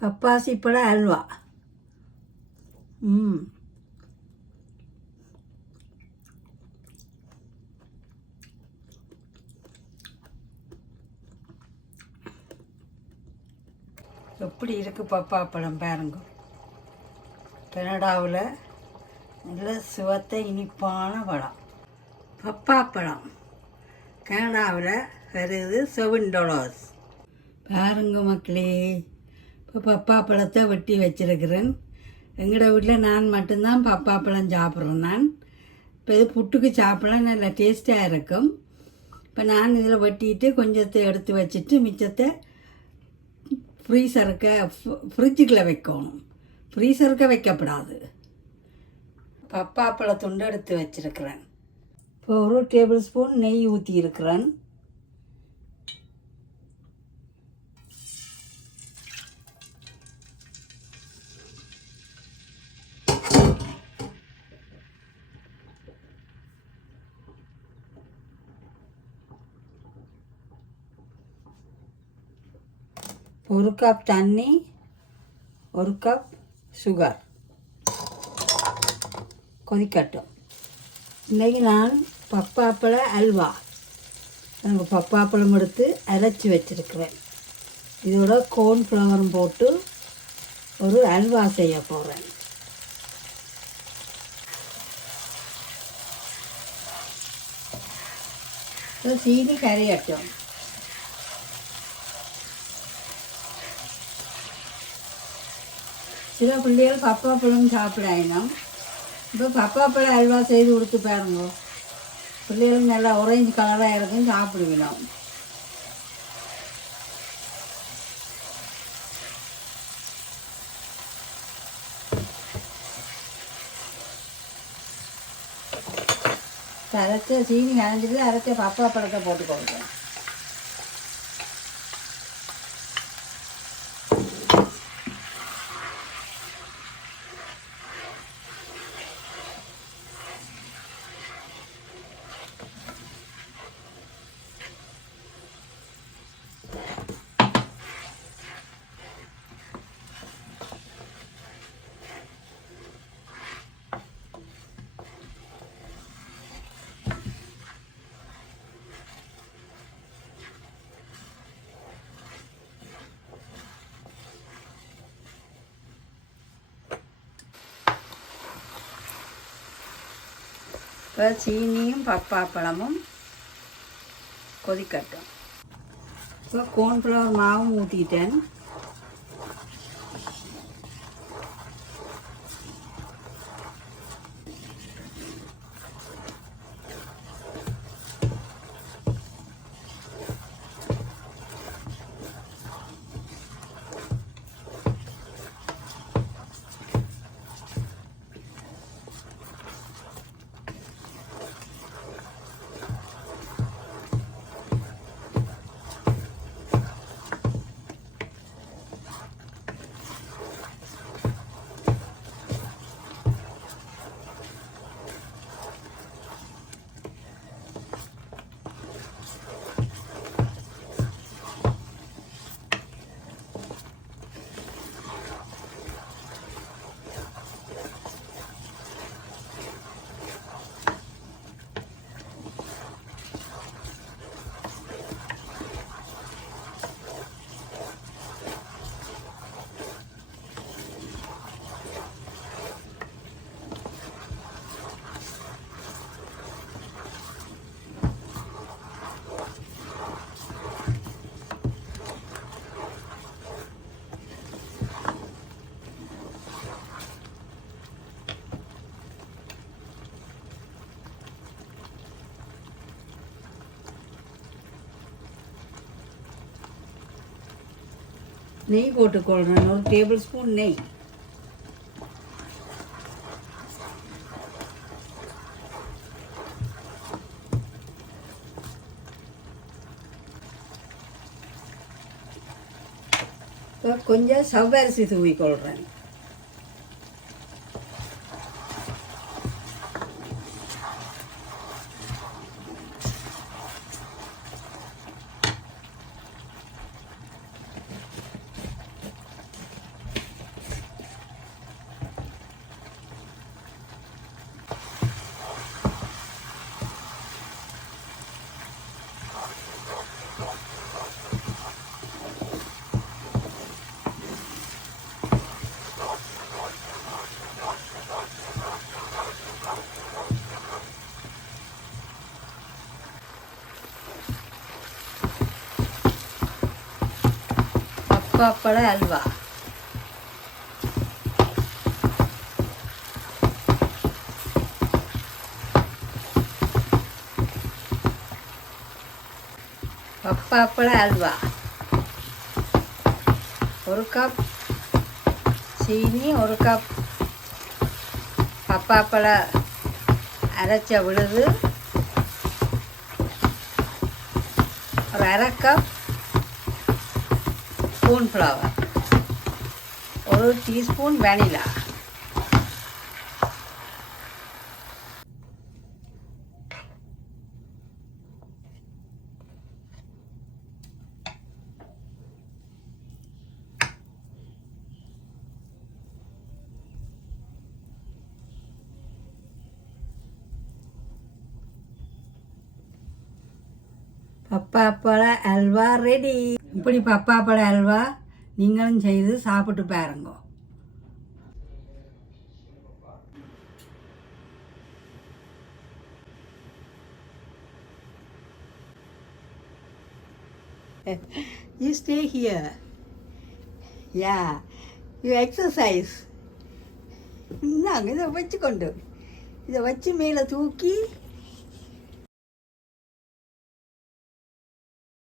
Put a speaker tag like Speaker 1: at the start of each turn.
Speaker 1: பப்பாசி பழ அல்வா. ம். எப்படி இருக்குது பப்பா பழம் பாருங்க. கனடாவில் நல்ல சுவத்த இனிப்பான பழம். பப்பா பழம். கனடாவில் வருது செவன் டாலர்ஸ். பாருங்க மக்களே. பப்பா பழத்தை வெட்டி வச்சிருக்கிறேன். எங்களோட வீட்டில் நான் மட்டும்தான் பப்பா பழம் சாப்பிட்றேன் நான். இப்போ இது புட்டுக்கு சாப்பிட நல்லா டேஸ்ட்டாக இருக்கும். இப்போ நான் இதில் வெட்டிட்டு கொஞ்சத்தை எடுத்து வச்சுட்டு மிச்சத்தை ஃப்ரீசருக்கு ஃப்ரிட்ஜுக்குள்ளே வைக்கணும். ஃப்ரீசருக்கு வைக்கப்படாது. பப்பாப்பழ துண்டு எடுத்து வச்சிருக்கிறேன். இப்போ ஒரு டேபிள் ஸ்பூன் நெய் ஊற்றி இருக்கிறேன் ஒரு கப் தண்ணி ஒரு கப் சுகர் கொதிக்கட்டும். இன்றைக்கி நான் பப்பாப்பழ அல்வா. எனக்கு பப்பாப்பழம் எடுத்து அரைச்சி வச்சிருக்கிறேன். இதோட கோன் ஃப்ளவரும் போட்டு ஒரு அல்வா செய்ய போகிறேன் சீனி கரையட்டும் சில பிள்ளைகள் பப்பாப்பழம் சாப்பிடாயினோம் இப்போ பப்பாப்பழம் அல்வா செய்து கொடுத்து பாருங்க. பிள்ளைகளுக்கு நல்லா ஒரேஞ்ச் கலராக இருக்கும் சாப்பிடுவினோம் அரைச்ச சீனி நனைஞ்சிட்டு அரைச்ச பப்பாப்பழத்தை போட்டு கொடுக்கணும் இப்போ சீனியும் பப்பாப்பழமும் கொதிக்கட்டும். இப்போ கோன்ஃப்ளவர் மாவும் ஊற்றிட்டேன் நெய் போட்டுக்கொள்கிறேன் ஒரு டேபிள் ஸ்பூன் நெய். இப்போ கொஞ்சம் சவ்வரிசி தூவிக்கொள்கிறேன் பப்பாப்பழ அல்வா. பப்பாப்பழ அல்வா. ஒரு கப் சீனி ஒரு கப் பப்பாப்பழ அரைச்ச விழுது. ஒரு அரை கப் ஸ்பூன் ஃப்ளவர் ஒரு டீஸ்பூன் வெனிலா பப்பாப்பழ அல்வா ரெடி இப்படி பப்பாப்பழ அல்வா நீங்களும் செய்து சாப்பிட்டு பாருங்க you stay here. Yeah, you exercise. நாங்கள் இதை வச்சுக்கொண்டு இதை வச்சு மேலே தூக்கி